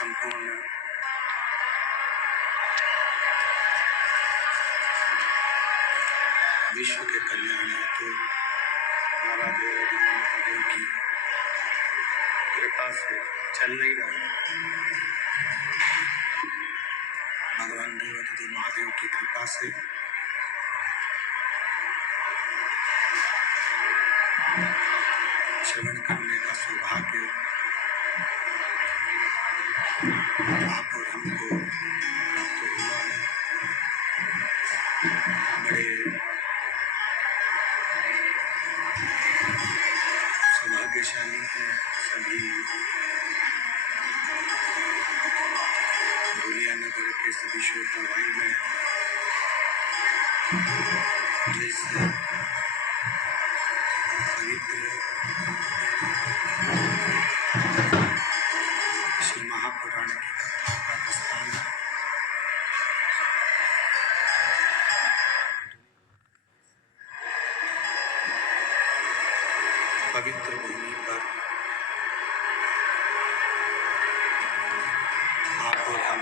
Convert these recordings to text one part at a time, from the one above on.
संपूर्ण विश्व के कल्याण हेतु महाराज महादेव की कृपा से चल नहीं रहा। भगवान देवाधिदेव महादेव की कृपा से श्रवण करने का सौभाग्य आप और हमको प्राप्त हुआ है। बड़े सौभाग्यशाली हैं सभी धुलिया नगर के सभी श्रोता भाई में जैसे पवित्र श्री महापुराण की कथा का प्रस्थान पवित्र भूमि पर आप और हम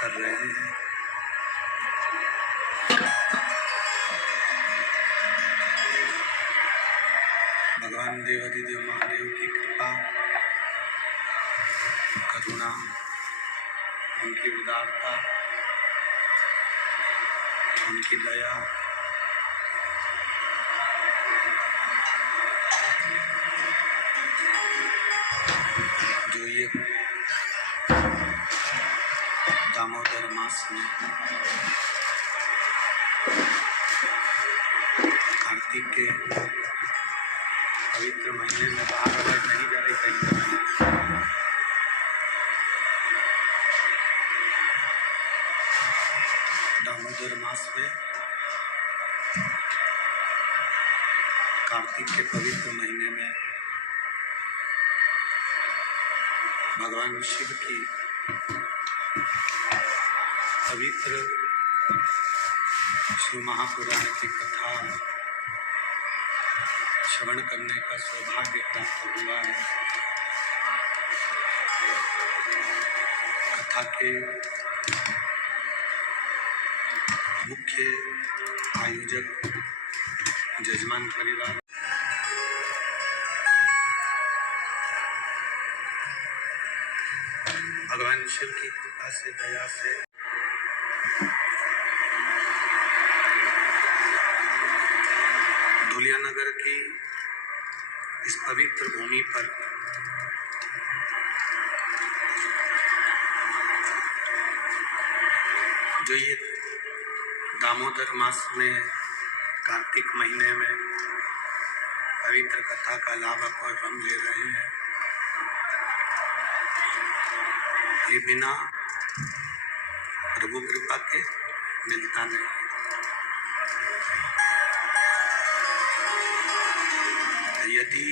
कर रहे हैं। भगवान देवाधिदेव महादेव की कृपा करुणा, उनकी उदारता, उनकी दया जो ये दामोदर मास में कार्तिक के पवित्र महीने में बाहर आवाज नहीं जा रही कहीं। दामोदर मास में कार्तिक के पवित्र महीने में भगवान शिव की पवित्र श्री महापुराण की कथा श्रवण करने का सौभाग्य प्राप्त हुआ है। कथा के मुख्य आयोजक जजमान परिवार भगवान शिव की कृपा से दया से धुलिया नगर की इस पवित्र भूमि पर जो ये दामोदर मास में कार्तिक महीने में पवित्र कथा का लाभ और हम ले रहे हैं, ये बिना प्रभु कृपा के मिलता नहीं। यदि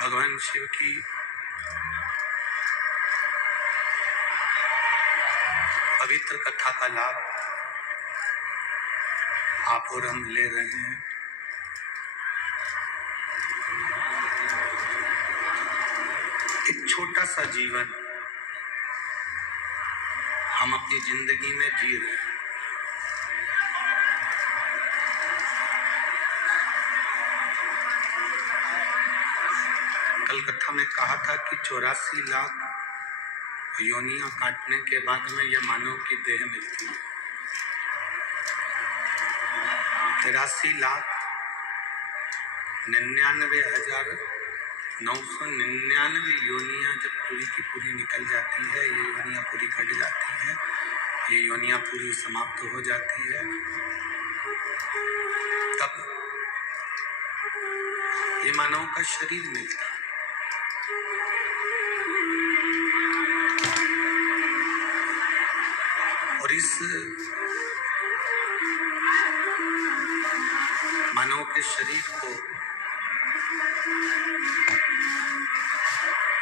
भगवान शिव की पवित्र कथा का लाभ आप और हम ले रहे हैं। एक छोटा सा जीवन हम अपनी जिंदगी में जी रहे हैं। कल कथा में कहा था कि 84 लाख योनियां काटने के बाद में यह मानव की देह मिलती है। 83,99,999 योनियां जब पूरी की पूरी निकल जाती है, ये योनियां पूरी कट जाती है, ये योनियां पूरी समाप्त हो जाती है, तब ये मानव का शरीर मिलता है। इस मानव के शरीर को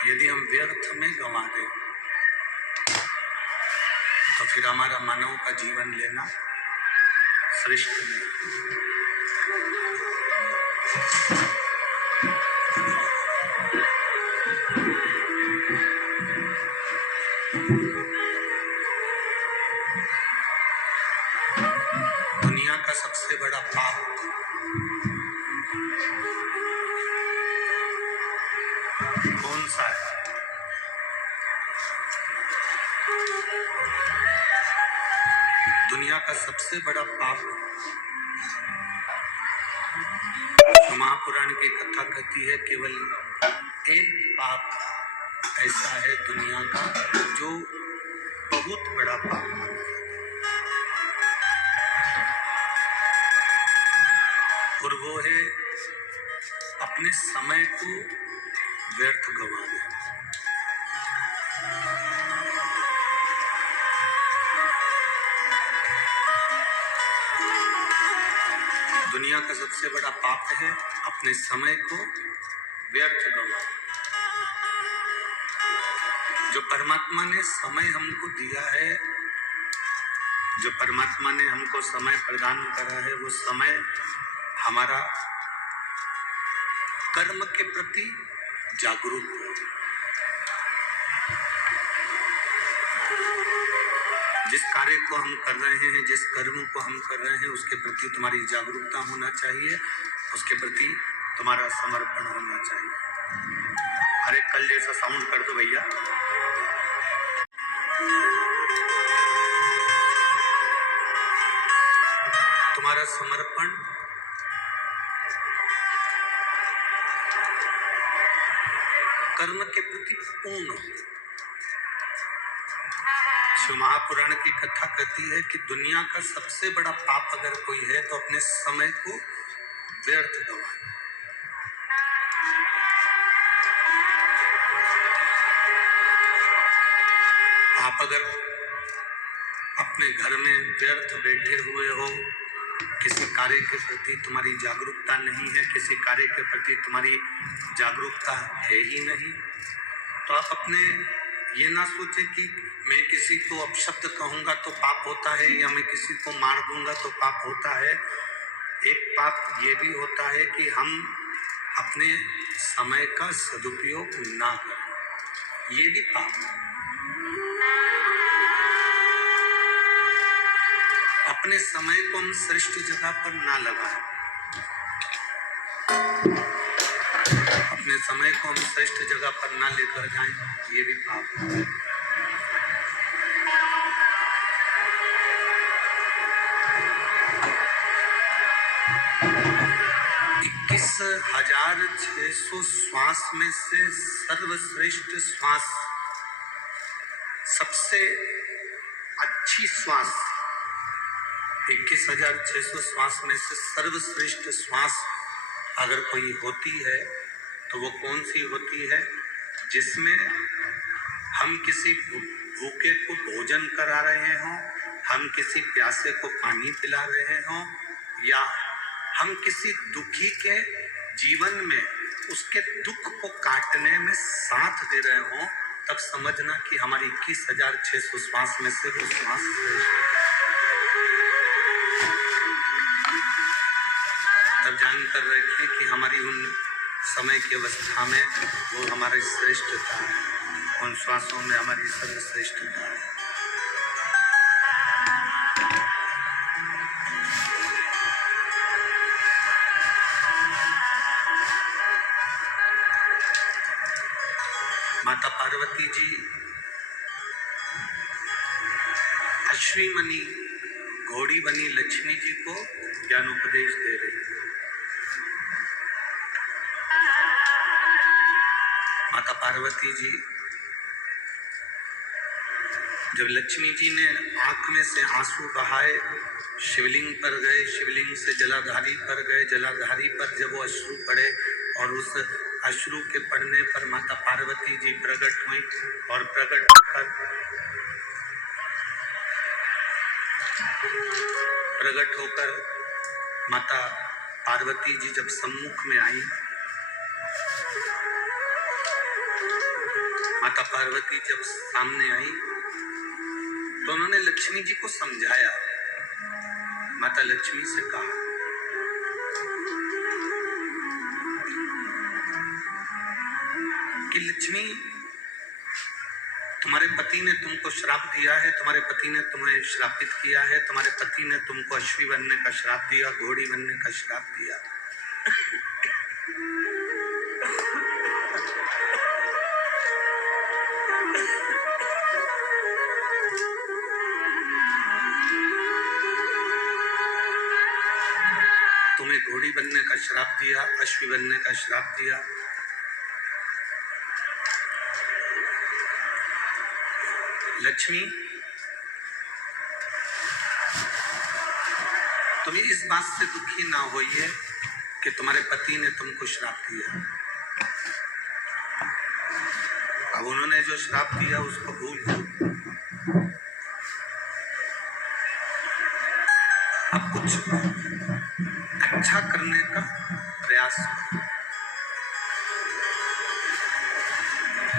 यदि हम व्यर्थ में गंवा दें तो फिर हमारा मानव का जीवन लेना श्रेष्ठ नहीं। दुनिया का सबसे बड़ा पाप कौन सा है? दुनिया का सबसे बड़ा पाप जो महापुराण की कथा कहती है, केवल एक पाप ऐसा है दुनिया का जो बहुत बड़ा पाप माना जाता है, और वो है अपने समय को व्यर्थ गंवा देना। दुनिया का सबसे बड़ा पाप है अपने समय को व्यर्थ गंवाना। जो परमात्मा ने समय हमको दिया है, जो परमात्मा ने हमको समय प्रदान करा है, वो समय हमारा कर्म के प्रति जागरूक हो। जिस कार्य को हम कर रहे हैं, जिस कर्म को हम कर रहे हैं, उसके प्रति तुम्हारी जागरूकता होना चाहिए, उसके प्रति तुम्हारा समर्पण होना चाहिए। अरे कल जैसा साउंड कर दो भैया। तुम्हारा समर्पण कर्म के प्रति पूर्ण हो। शिव महापुराण की कथा कहती है कि दुनिया का सबसे बड़ा पाप अगर कोई है तो अपने समय को व्यर्थ गंवाना। आप अगर अपने घर में व्यर्थ बैठे हुए हो, किसी कार्य के प्रति तुम्हारी जागरूकता नहीं है, किसी कार्य के प्रति तुम्हारी जागरूकता है ही नहीं, तो आप अपने ये ना सोचे कि मैं किसी को अपशब्द कहूंगा तो पाप होता है, या मैं किसी को मार दूंगा तो पाप होता है। एक पाप ये भी होता है कि हम अपने समय का सदुपयोग ना करें, ये भी पाप है। अपने समय को हम श्रेष्ठ जगह पर ना लगाएं, अपने समय को हम श्रेष्ठ जगह पर ना लेकर जाएं, ये भी पाप है। इक्कीस 1600 श्वास में से सर्वश्रेष्ठ श्वास, सबसे अच्छी श्वास, 21,600 श्वास में से सर्वश्रेष्ठ श्वास अगर कोई होती है तो वो कौन सी होती है? जिसमें हम किसी भूखे को भोजन करा रहे हों, हम किसी प्यासे को पानी पिला रहे हों, या हम किसी दुखी के जीवन में उसके दुख को काटने में साथ दे रहे हों, तब समझना कि हमारी 21,600 श्वास में से वो श्वास श्रेष्ठ है। तब जानकर रखिए कि हमारी उन समय की अवस्था में वो हमारी श्रेष्ठता है, उन श्वासों में हमारी सर्वश्रेष्ठता है। माता पार्वती जी अश्वी मनी घोड़ी बनी लक्ष्मी जी को ज्ञान उपदेश दे रही है। माता पार्वती जी जब लक्ष्मी जी ने आंख में से आंसू बहाए, शिवलिंग पर गए, शिवलिंग से जलाधारी पर गए, जलाधारी पर जब वो अश्रु पड़े और उस अश्रु के पड़ने पर माता पार्वती जी प्रकट हुई और प्रकट होकर प्रकट होकर माता पार्वती जी जब सम्मुख में आई, माता पार्वती जब सामने आई तो उन्होंने लक्ष्मी जी को समझाया। माता लक्ष्मी से कहा कि लक्ष्मी, तुम्हारे पति ने तुमको श्राप दिया है, तुम्हारे पति ने तुम्हें श्रापित किया है, तुम्हारे पति ने तुमको अश्वी बनने का श्राप दिया, घोड़ी बनने का श्राप दिया। तुम्हें घोड़ी बनने का श्राप दिया, अश्वी बनने का श्राप दिया। लक्ष्मी, तुम इस बात से दुखी ना होइए कि तुम्हारे पति ने तुमको श्राप दिया। अब उन्होंने जो श्राप दिया उसको भूल जाओ। अब कुछ अच्छा करने का प्रयास करो।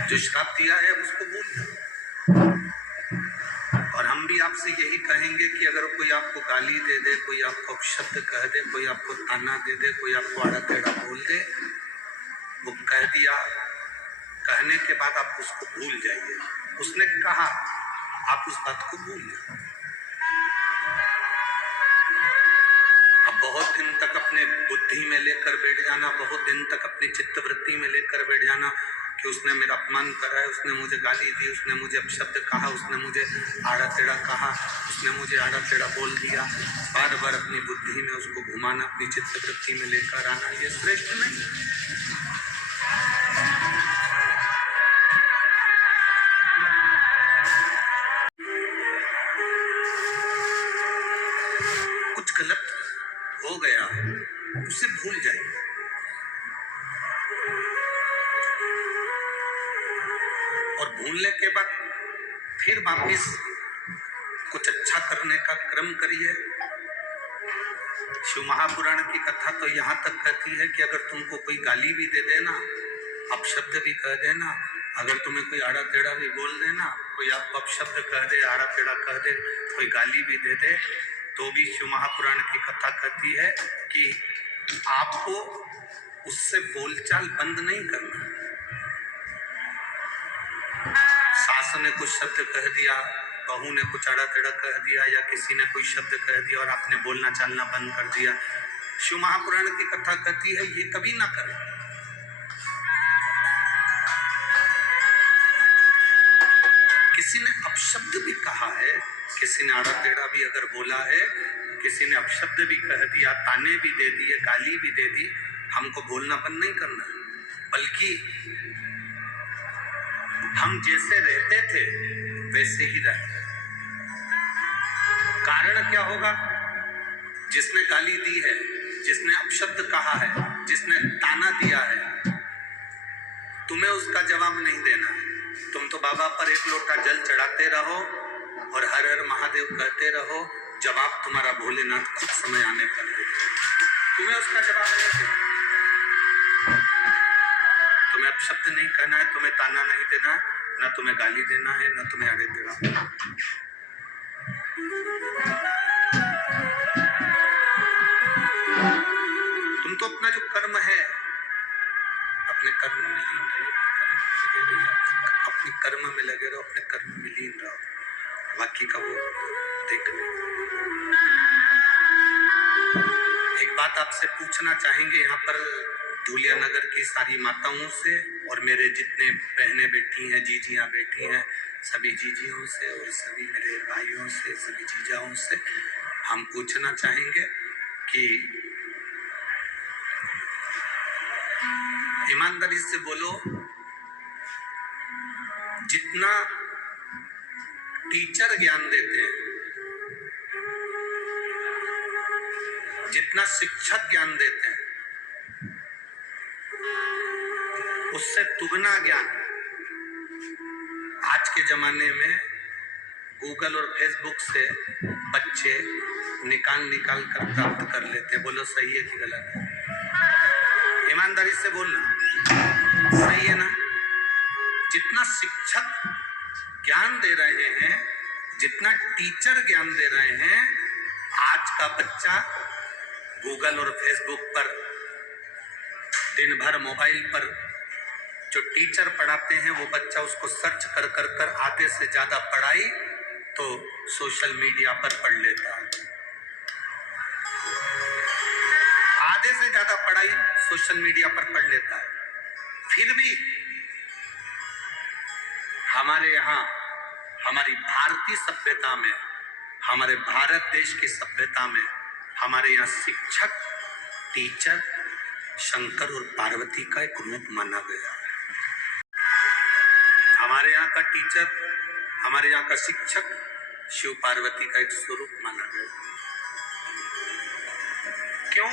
जो श्राप दिया है उसको भूल जाओ। और हम भी आपसे यही कहेंगे कि अगर कोई आपको गाली दे दे, कोई आपको अपशब्द कह दे, कोई आपको ताना दे दे, कोई आपको आड़ा टेढ़ा बोल दे, वो कह दिया, कहने के बाद आप उसको भूल जाइए। उसने कहा, आप उस बात को भूल जाओ। अब बहुत दिन तक अपने बुद्धि में लेकर बैठ जाना, बहुत दिन तक अपनी चित्तवृत्ति में लेकर बैठ जाना कि उसने मेरा अपमान करा है, उसने मुझे गाली दी, उसने मुझे अपशब्द कहा, उसने मुझे आड़ा टेढ़ा कहा, उसने मुझे आड़ा टेढ़ा बोल दिया। बार बार अपनी बुद्धि में उसको घुमाना, अपनी चित्तवृत्ति में लेकर आना, ये श्रेष्ठ नहीं। कुछ गलत हो गया, उसे भूल जाइए। और भूलने के बाद फिर वापिस कुछ अच्छा करने का क्रम करिए। शिव महापुराण की कथा तो यहाँ तक कहती है कि अगर तुमको कोई गाली भी दे देना, अपशब्द भी कह देना, अगर तुम्हें कोई आड़ा टेढ़ा भी बोल देना, कोई आपको अपशब्द कह दे, आड़ा टेढ़ा कह दे, कोई गाली भी दे दे, तो भी शिव महापुराण की कथा कहती है कि आपको उससे बोलचाल बंद नहीं करना। सास ने कुछ शब्द कह दिया, बहू ने कुछ आड़ा टेढ़ा कह दिया, या किसी ने कोई शब्द कह दिया और आपने बोलना चालना बंद कर दिया, शिव महापुराण की कथा कहती है ये कभी ना करें। किसी ने अपशब्द भी कहा है, किसी ने आड़ा टेढ़ा भी अगर बोला है, किसी ने अपशब्द भी कह दिया, ताने भी दे दिए, गाली भी दे दी, हमको बोलना बंद नहीं करना, बल्कि हम जैसे रहते थे वैसे ही रहे। कारण क्या होगा? जिसने गाली दी है, जिसने अपशब्द कहा है, जिसने ताना दिया है, तुम्हें उसका जवाब नहीं देना है। तुम तो बाबा पर एक लोटा जल चढ़ाते रहो और हर हर महादेव कहते रहो, जवाब तुम्हारा भोलेनाथ खुद समय आने पर देगा। तुम्हें उसका जवाब नहीं देना। तुम्हें अपशब्द नहीं कहना है, तुम्हें ताना नहीं देना है, ना तुम्हें गाली देना है, ना तुम्हें आड़े टेढ़ा। तुम तो अपना जो कर्म है, अपने कर्म में लीन रहो, अपने कर्म में लगे रहो, अपने कर्म में लीन रहो, बाकी का वो देख ले। एक बात आपसे पूछना चाहेंगे यहाँ पर धूलिया नगर की सारी माताओं से और मेरे जितने बहनें बैठी हैं, जीजियाँ बैठी हैं, सभी जीजियों से और सभी मेरे भाइयों से, सभी जीजाओं से हम पूछना चाहेंगे कि ईमानदारी से बोलो, जितना टीचर ज्ञान देते हैं, जितना शिक्षक ज्ञान देते हैं, उससे दुगना ज्ञान आज के जमाने में गूगल और फेसबुक से बच्चे निकाल कर प्राप्त कर लेते हैं। बोलो सही है कि गलत है? ईमानदारी से बोलना, सही है ना? जितना शिक्षक ज्ञान दे रहे हैं, जितना टीचर ज्ञान दे रहे हैं, आज का बच्चा गूगल और फेसबुक पर दिन भर मोबाइल पर जो टीचर पढ़ाते हैं वो बच्चा उसको सर्च कर कर कर आधे से ज्यादा पढ़ाई तो सोशल मीडिया पर पढ़ लेता है। आधे से ज्यादा पढ़ाई सोशल मीडिया पर पढ़ लेता है। फिर भी हमारे यहाँ, हमारी भारतीय सभ्यता में, हमारे भारत देश की सभ्यता में हमारे यहाँ शिक्षक, टीचर शंकर और पार्वती का एक रूप माना गया है। हमारे यहाँ का टीचर, हमारे यहाँ का शिक्षक शिव पार्वती का एक स्वरूप माना गया। क्यों?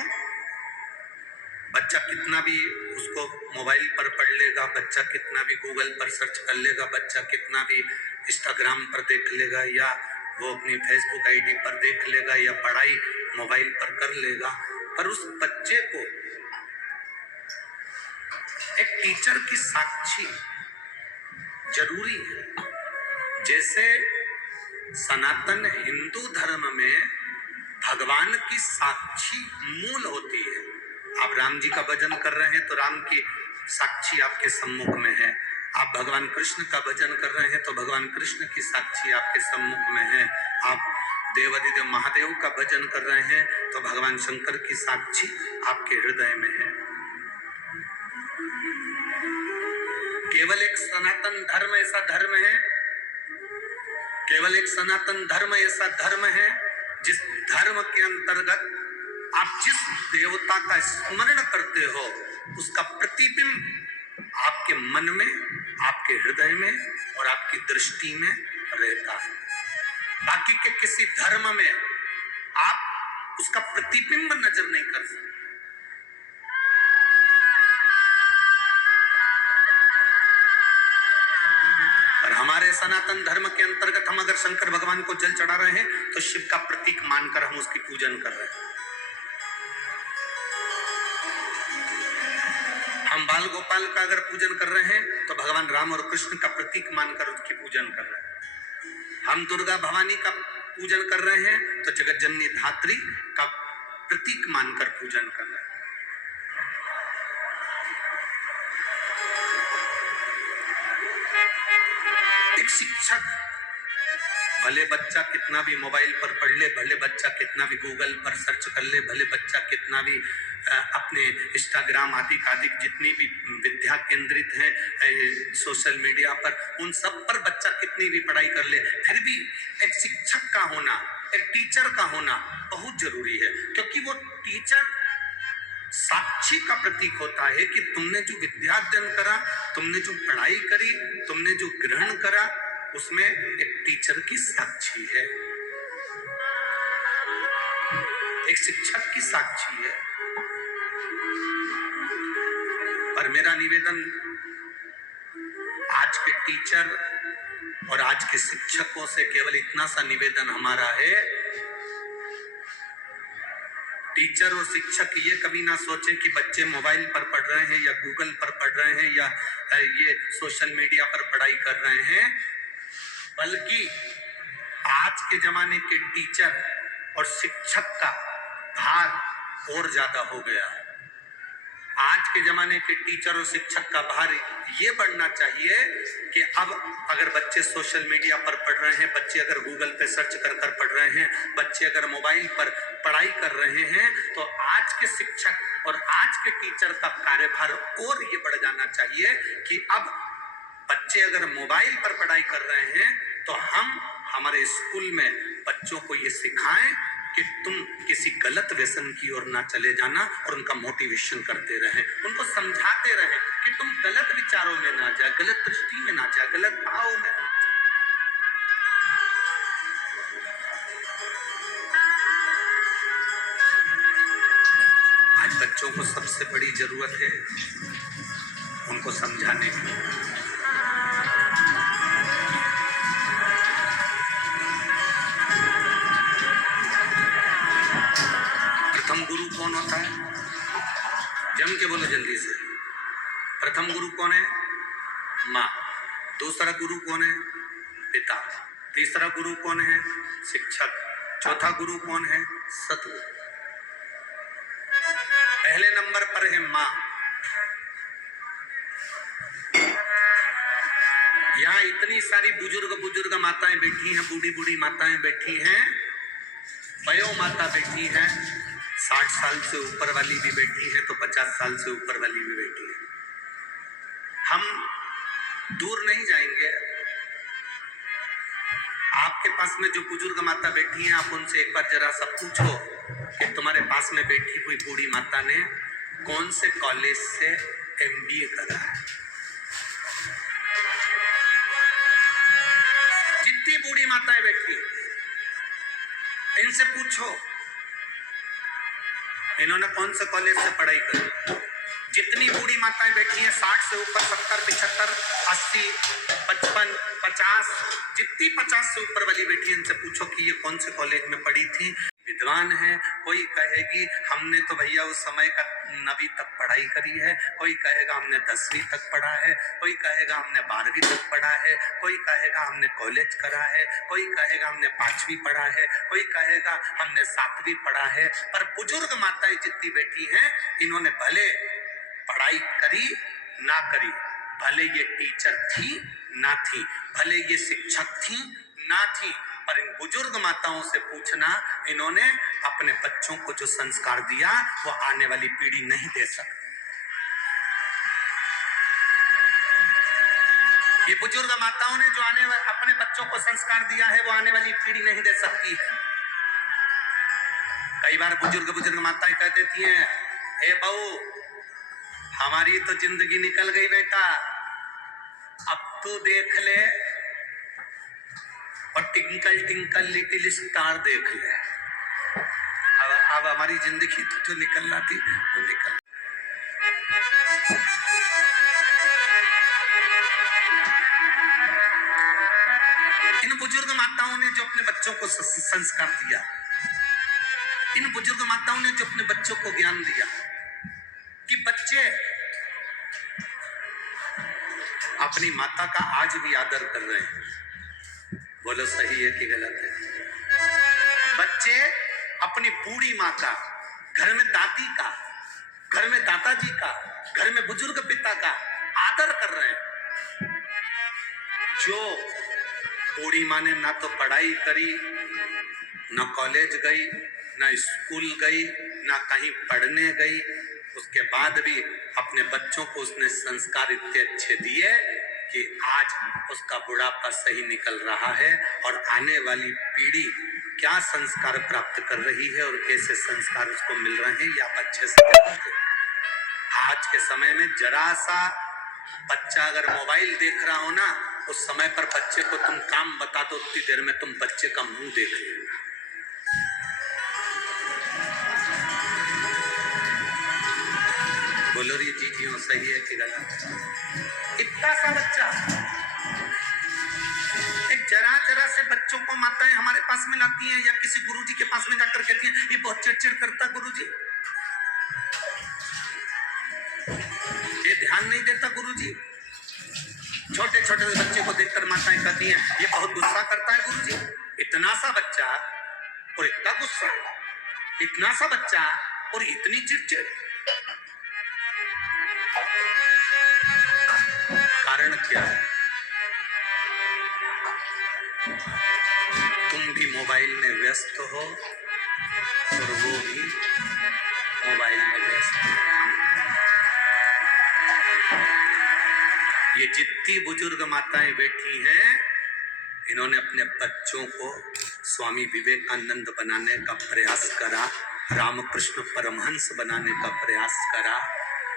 बच्चा कितना भी उसको मोबाइल पर पढ़ लेगा, बच्चा कितना भी गूगल पर सर्च कर लेगा, बच्चा कितना भी इंस्टाग्राम पर देख लेगा या वो अपनी फेसबुक आईडी पर देख लेगा या पढ़ाई मोबाइल पर कर लेगा, पर उस बच्चे को एक टीचर की साक्षी जरूरी है। जैसे सनातन हिंदू धर्म में भगवान की साक्षी मूल होती है। आप राम जी का भजन कर रहे हैं तो राम की साक्षी आपके सम्मुख में है। आप भगवान कृष्ण का भजन कर रहे हैं तो भगवान कृष्ण की साक्षी आपके सम्मुख में है। आप देवाधिदेव महादेव का भजन कर रहे हैं तो भगवान शंकर की साक्षी आपके हृदय में है। केवल एक सनातन धर्म ऐसा धर्म है, केवल एक सनातन धर्म ऐसा धर्म है जिस धर्म के अंतर्गत आप जिस देवता का स्मरण करते हो उसका प्रतिबिंब आपके मन में, आपके हृदय में और आपकी दृष्टि में रहता है। बाकी के किसी धर्म में आप उसका प्रतिबिंब नजर नहीं कर सकते। और हमारे सनातन धर्म के अंतर्गत हम अगर शंकर भगवान को जल चढ़ा रहे हैं तो शिव का प्रतीक मानकर हम उसकी पूजन कर रहे हैं। हम बाल गोपाल का अगर पूजन कर रहे हैं तो भगवान राम और कृष्ण का प्रतीक मानकर उसकी पूजन कर रहे हैं। हम दुर्गा भवानी का पूजन कर रहे हैं तो जगत जननी धात्री का प्रतीक मानकर पूजन कर रहे हैं। एक शिक्षक, भले बच्चा कितना भी मोबाइल पर पढ़ ले, भले बच्चा कितना भी गूगल पर सर्च कर ले, भले बच्चा कितना भी अपने इंस्टाग्राम आदि जितनी भी विद्या केंद्रित हैं सोशल मीडिया पर, उन सब पर बच्चा कितनी भी पढ़ाई कर ले, फिर भी एक शिक्षक का होना, एक टीचर का होना बहुत जरूरी है। क्योंकि वो टीचर साक्षी का प्रतीक होता है कि तुमने जो विद्या अध्ययन करा, तुमने जो पढ़ाई करी, तुमने जो ग्रहण करा, उसमें एक टीचर की साक्षी है, एक शिक्षक की साक्षी है। पर मेरा निवेदन आज के टीचर और आज के शिक्षकों से केवल इतना सा निवेदन हमारा है, टीचर और शिक्षक ये कभी ना सोचे कि बच्चे मोबाइल पर पढ़ रहे हैं या गूगल पर पढ़ रहे हैं या ये सोशल मीडिया पर पढ़ाई कर रहे हैं, बल्कि आज के जमाने के टीचर और शिक्षक का भार और ज्यादा हो गया है। आज के जमाने के टीचर और शिक्षक का भार ये बढ़ना चाहिए कि अब अगर बच्चे सोशल मीडिया पर पढ़ रहे हैं, बच्चे अगर गूगल पे सर्च कर कर पढ़ रहे हैं, बच्चे अगर मोबाइल पर पढ़ाई कर रहे हैं, तो आज के शिक्षक और आज के टीचर का कार्यभार और ये बढ़ जाना चाहिए कि अब बच्चे अगर मोबाइल पर पढ़ाई कर रहे हैं तो हम हमारे स्कूल में बच्चों को ये सिखाएं कि तुम किसी गलत व्यसन की ओर ना चले जाना, और उनका मोटिवेशन करते रहें, उनको समझाते रहें कि तुम गलत विचारों में ना जाए, गलत दृष्टि में ना जाए, गलत भाव में ना जाए। आज बच्चों को सबसे बड़ी जरूरत है उनको समझाने की। कौन होता है? जम के बोलो जल्दी से। प्रथम गुरु कौन है? माँ। दूसरा गुरु कौन है? पिता। तीसरा गुरु कौन है? शिक्षक। चौथा गुरु कौन है? सतगुरु। पहले नंबर पर है माँ। यहाँ इतनी सारी बुजुर्ग माताएं बैठी हैं, बूढ़ी बूढ़ी माताएं बैठी हैं, वयो माता बैठी हैं, 60 साल से ऊपर वाली भी बैठी है, तो 50 साल से ऊपर वाली भी बैठी है। हम दूर नहीं जाएंगे। आपके पास में जो बुजुर्ग माता बैठी हैं, आप उनसे एक बार जरा सा पूछो कि तुम्हारे पास में बैठी हुई बूढ़ी माता ने कौन से कॉलेज से MBA करा है। जितनी बूढ़ी माताएं बैठी, इनसे पूछो इन्होंने कौन से कॉलेज से पढ़ाई करी। जितनी बूढ़ी माताएं बैठी हैं, 60 से ऊपर, 70, 75, 80, 55, 50, जितनी 50 से ऊपर वाली बैठी है, इनसे पूछो कि ये कौन से कॉलेज में पढ़ी थी। विद्वान है। कोई कहेगी हमने तो भैया उस समय का 9वीं तक पढ़ाई करी है, कोई कहेगा हमने 10वीं तक पढ़ा है, कोई कहेगा हमने 12वीं तक पढ़ा है, कोई कहेगा हमने कॉलेज करा है, कोई कहेगा हमने 5वीं पढ़ा है, कोई कहेगा हमने 7वीं पढ़ा है। पर बुजुर्ग माताएं जितनी बैठी हैं, इन्होंने भले पढ़ाई करी ना करी, भले ये टीचर थी ना थी, भले ये शिक्षक थी ना थी, पर इन बुजुर्ग माताओं से पूछना, इन्होंने अपने बच्चों को जो संस्कार दिया वो आने वाली पीढ़ी नहीं दे सकती। ये बुजुर्ग माताओं ने जो अपने बच्चों को संस्कार दिया है, वो आने वाली पीढ़ी नहीं दे सकती है। कई बार बुजुर्ग माताएं कह देती हैं, हे बहू हमारी तो जिंदगी निकल गई बेटा, अब तू देख ले और टिंकल टिंकल लिटिल स्टार देख ले। अब हमारी जिंदगी तो जो निकलना थी वो निकल। इन बुजुर्ग माताओं ने जो अपने बच्चों को संस्कार दिया, इन बुजुर्ग माताओं ने जो अपने बच्चों को ज्ञान दिया कि बच्चे अपनी माता का आज भी आदर कर रहे हैं। बोलो सही है कि गलत है? बच्चे अपनी बूढ़ी माँ का, घर में दादी का, घर में दादाजी का, घर में बुजुर्ग पिता का आदर कर रहे हैं। जो बूढ़ी माँ ने ना तो पढ़ाई करी, ना कॉलेज गई, ना स्कूल गई, ना कहीं पढ़ने गई, उसके बाद भी अपने बच्चों को उसने संस्कार इतने अच्छे दिए कि आज उसका बुढ़ापा सही निकल रहा है और आने वाली पीढ़ी क्या संस्कार प्राप्त कर रही है और कैसे संस्कार उसको मिल रहे हैं, या अच्छे से जानते। आज के समय में जरा सा बच्चा अगर मोबाइल देख रहा हो ना, उस समय पर बच्चे को तुम काम बता दो, उतनी देर में तुम बच्चे का मुंह देख लेना। बोलो री जी क्यों सही है कि गलत? इतना सा बच्चा, एक जरा से बच्चों को माताएं हमारे पास में लाती हैं या किसी गुरुजी के पास में जाकर कहती हैं ये बहुत चिड़चिड़ करता गुरुजी, ये ध्यान नहीं देता गुरुजी। छोटे छोटे बच्चे को देखकर माताएं कहती हैं ये बहुत गुस्सा करता है गुरुजी। इतना सा बच्चा और इतना गुस्सा, इतना सा बच्चा और इतनी चिड़चिड़, कारण क्या है? तुम भी मोबाइल में व्यस्त हो और वो भी मोबाइल में व्यस्त है। ये जितनी बुजुर्ग माताएं बैठी हैं, इन्होंने अपने बच्चों को स्वामी विवेकानंद बनाने का प्रयास करा, रामकृष्ण परमहंस बनाने का प्रयास करा।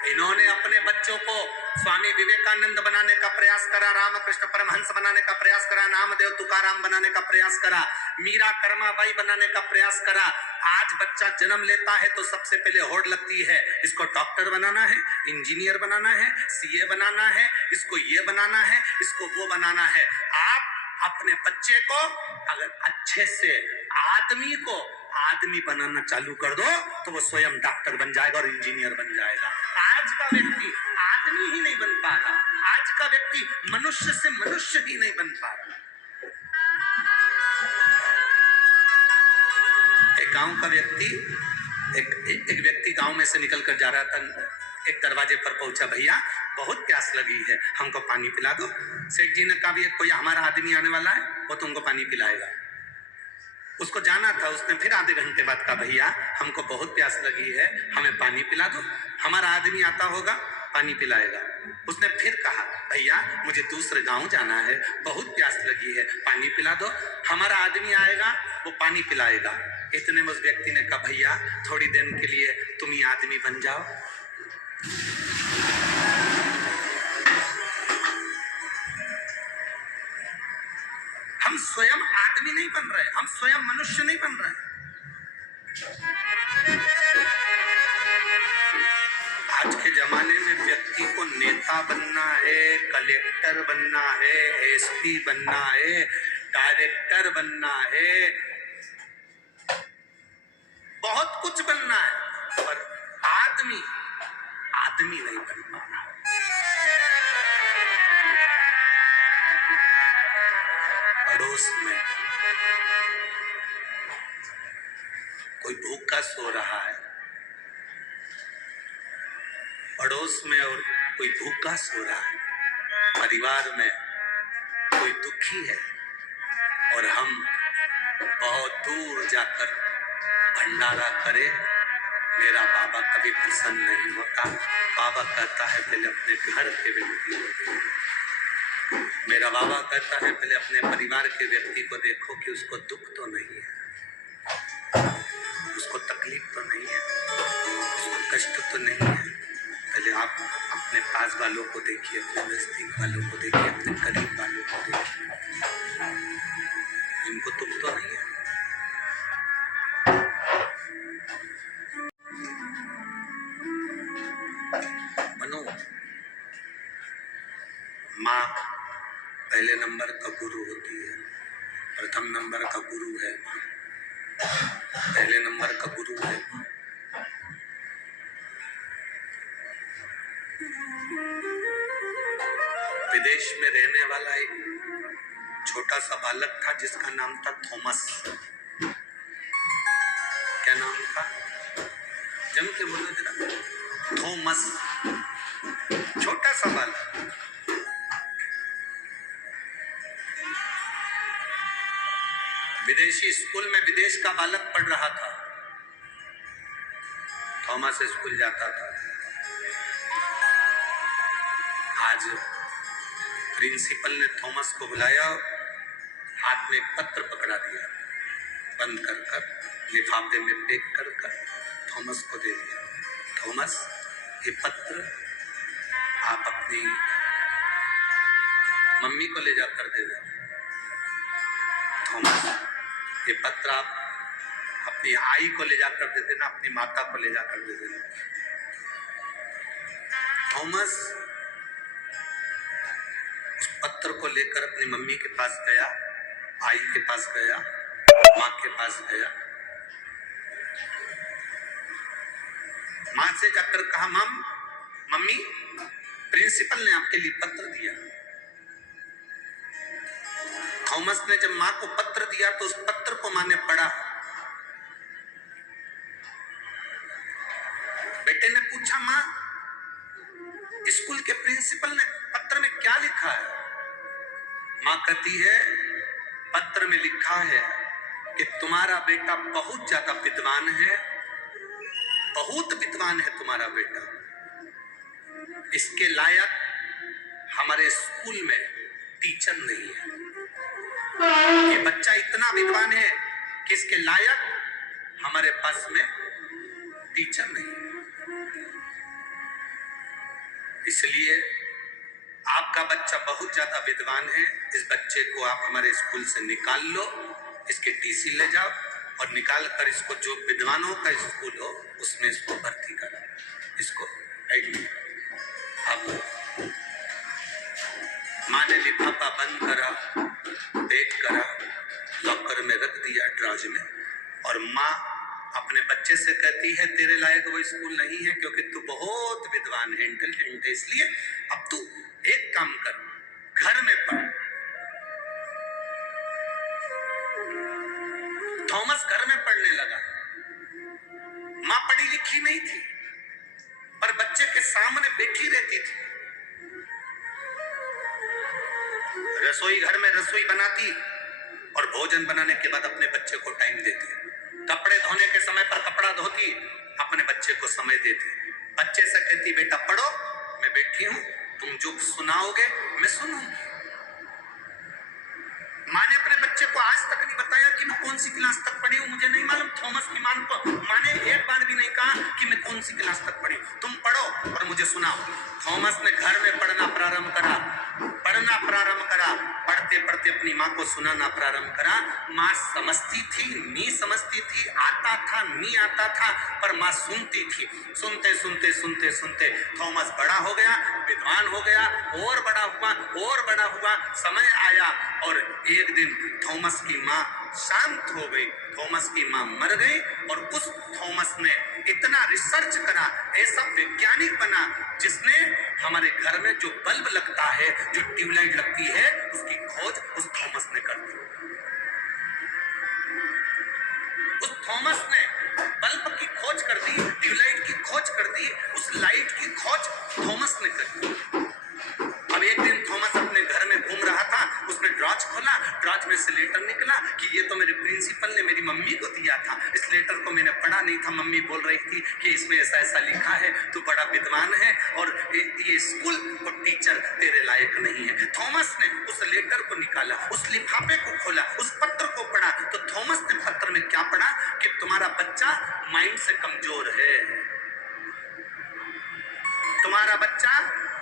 इन्होंने अपने बच्चों को स्वामी विवेकानंद बनाने का प्रयास करा, रामकृष्ण परमहंस बनाने का प्रयास करा, नामदेव तुकाराम बनाने का प्रयास करा, मीरा कर्माबाई बनाने का प्रयास करा। आज बच्चा जन्म लेता है तो सबसे पहले होड़ लगती है, इसको डॉक्टर बनाना है, इंजीनियर बनाना है, CA बनाना है, इसको ये बनाना है, इसको वो बनाना है। आप अपने बच्चे को अगर अच्छे से आदमी को आदमी बनाना चालू कर दो तो वो स्वयं डॉक्टर बन जाएगा और इंजीनियर बन जाएगा। आज का व्यक्ति आदमी ही नहीं बन पा रहा, आज का व्यक्ति मनुष्य से मनुष्य ही नहीं बन पा रहा। एक गांव का व्यक्ति एक व्यक्ति गांव में से निकल कर जा रहा था, एक दरवाजे पर पहुंचा, भैया बहुत प्यास लगी है, हमको पानी पिला दो। सेठ जी ने कहा भी कोई हमारा आदमी आने वाला है, वो तुमको पानी पिलाएगा। उसको जाना था, उसने फिर आधे घंटे बाद कहा भैया हमको बहुत प्यास लगी है, हमें पानी पिला दो, हमारा आदमी आता होगा पानी पिलाएगा। उसने फिर कहा भैया मुझे दूसरे गांव जाना है, बहुत प्यास लगी है, पानी पिला दो, हमारा आदमी आएगा वो पानी पिलाएगा। इतने में उस व्यक्ति ने कहा भैया थोड़ी देर के लिए तुम ही आदमी बन जाओ। हम स्वयं आदमी नहीं बन रहे, हम स्वयं मनुष्य नहीं बन रहे। आज के जमाने में व्यक्ति को नेता बनना है, कलेक्टर बनना है, एसपी बनना है, डायरेक्टर बनना है, बहुत कुछ बनना है, पर आदमी नहीं बन पा रहा। पड़ोस में कोई भूखा सो रहा है, पड़ोस में और कोई भूखा सो रहा है, परिवार में कोई दुखी है और हम बहुत दूर जाकर भंडारा करे, मेरा बाबा कभी प्रसन्न नहीं होता। बाबा कहता है पहले अपने घर के व्यक्ति को देखो, मेरा बाबा कहता है पहले अपने परिवार के व्यक्ति को देखो कि उसको दुख तो नहीं है, उसको तकलीफ तो नहीं है, उसको कष्ट तो नहीं है। पहले आप अपने पास वालों को देखिए, अपने नजदीक वालों को देखिए, अपने करीब वालों को देखिए, इनको दुख तो नहीं है। मनो, माँ पहले नंबर का गुरु होती है, प्रथम नंबर का गुरु है माँ, पहले नंबर का गुरु है माँ। विदेश में रहने वाला एक छोटा सा बालक था जिसका नाम था थॉमस। क्या नाम था? जम के बोलो जरा। थॉमस, छोटा सा बालक। विदेशी स्कूल में विदेश का बालक पढ़ रहा था। थॉमस स्कूल जाता था। आज प्रिंसिपल ने थॉमस को बुलाया, हाथ में एक पत्र पकड़ा दिया, बंद कर लिफाफे में पैक कर थॉमस को दे दिया। थॉमस, ये पत्र आप अपनी मम्मी को ले जाकर दे दो। थॉमस, ये पत्र आप अपनी आई को ले जाकर दे देना, अपनी माता को ले जाकर दे देना। थॉमस उस पत्र को लेकर अपनी मम्मी के पास गया, आई के पास गया, माँ के पास गया। माँ से जाकर कहा, मम्मी प्रिंसिपल ने आपके लिए पत्र दिया। थॉमस ने जब माँ को पत्र दिया तो उस पत्र को माँ ने पढ़ा। बेटे ने पूछा, माँ स्कूल के प्रिंसिपल ने पत्र में क्या लिखा है? माँ कहती है, पत्र में लिखा है कि तुम्हारा बेटा बहुत ज्यादा विद्वान है, बहुत विद्वान है तुम्हारा बेटा, इसके लायक हमारे स्कूल में टीचर नहीं है। ये बच्चा इतना विद्वान है कि इसके लायक हमारे पास में टीचर नहीं है। इसलिए आपका बच्चा बहुत ज्यादा विद्वान है, इस बच्चे को आप हमारे स्कूल से निकाल लो, इसके टीसी ले जाओ और निकाल कर इसको जो विद्वानों का स्कूल हो उसमें इसको भर्ती करा, इसको एडमिट। अब माँ ने लिफाफा बंद करा, पैक करा, लॉकर में रख दिया ड्रॉज में, और माँ अपने बच्चे से कहती है तेरे लायक वो स्कूल नहीं है क्योंकि तू बहुत विद्वान है, इंटेलिजेंट है, इसलिए अब तू एक काम कर, घर में पढ़। थॉमस घर में पढ़ने लगा। माँ पढ़ी लिखी नहीं थी पर बच्चे के सामने बैठी रहती थी, रसोई घर में रसोई बनाती और भोजन बनाने के बाद अपने बच्चे को टाइम देती, कपड़े धोने के समय पर कपड़ा धोती, अपने बच्चे को समय देती, बच्चे से कहती बेटा पढ़ो, मैं बैठी हूं, तुम जो सुनाओगे मैं सुनूंगी। माँ ने अपने बच्चे को आज तक नहीं बताया कि मैं कौन सी क्लास तक पढ़ी हूं, मुझे नहीं मालूम। थॉमस की माँ ने एक बार भी नहीं कहा कि मैं कौन सी क्लास तक पढ़ी, तुम पढ़ो और मुझे सुनाओ। थॉमस ने घर में पढ़ना प्रारंभ करा, पढ़ते पढ़ते अपनी माँ को सुनाना प्रारंभ करा। माँ समझती थी, नहीं समझती थी, आता था, नहीं आता था, पर माँ सुनती थी। सुनते सुनते सुनते सुनते थॉमस बड़ा हो गया, विद्वान हो गया, और बड़ा हुआ। समय आया और एक दिन थॉमस की माँ शांत हो गई, थॉमस की माँ मर गई और उस थॉमस ने इतना रिसर्च करा, ऐसा वैज्ञानिक बना जिसने हमारे घर में जो बल्ब लगता है, जो ट्यूबलाइट लगती है, उसकी खोज उस थॉमस ने कर दी। उस थॉमस ने बल्ब की खोज कर दी, ट्यूबलाइट की खोज कर दी, उस लाइट की खोज थॉमस ने कर दी। अब एक दिन थॉमस अपने घर में घूम रहा था, उसने ड्रॉच खोला, ड्रॉच में से लेटर निकला कि ये तो मेरे प्रिंसिपल ने मेरी मम्मी को दिया था, इस लेटर को मैंने पढ़ा नहीं था, मम्मी बोल रही थी कि इसमें ऐसा ऐसा लिखा है, तू बड़ा विद्वान है और ये स्कूल और टीचर तेरे लायक नहीं है। थॉमस ने उस लेटर को निकाला, उस लिफाफे को खोला, उस पत्र को पढ़ा, तो थॉमस ने पत्र में क्या पढ़ा कि तुम्हारा बच्चा माइंड से कमजोर है, तुम्हारा बच्चा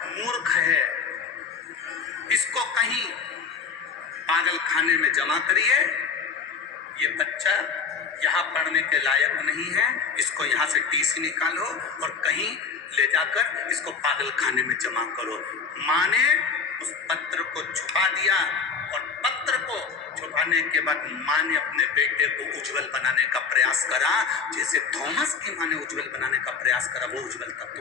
मूर्ख है, इसको कहीं पागल खाने में जमा करिए, ये बच्चा यहाँ पढ़ने के लायक नहीं है, इसको यहाँ से टीसी निकालो और कहीं ले जाकर इसको पागल खाने में जमा करो। माँ ने उस पत्र को छुपा दिया और पत्र को छुपाने के बाद माँ ने अपने बेटे को उज्जवल बनाने का प्रयास करा, जैसे थॉमस की माँ ने उज्जवल बनाने का प्रयास करा, वो उज्जवल तब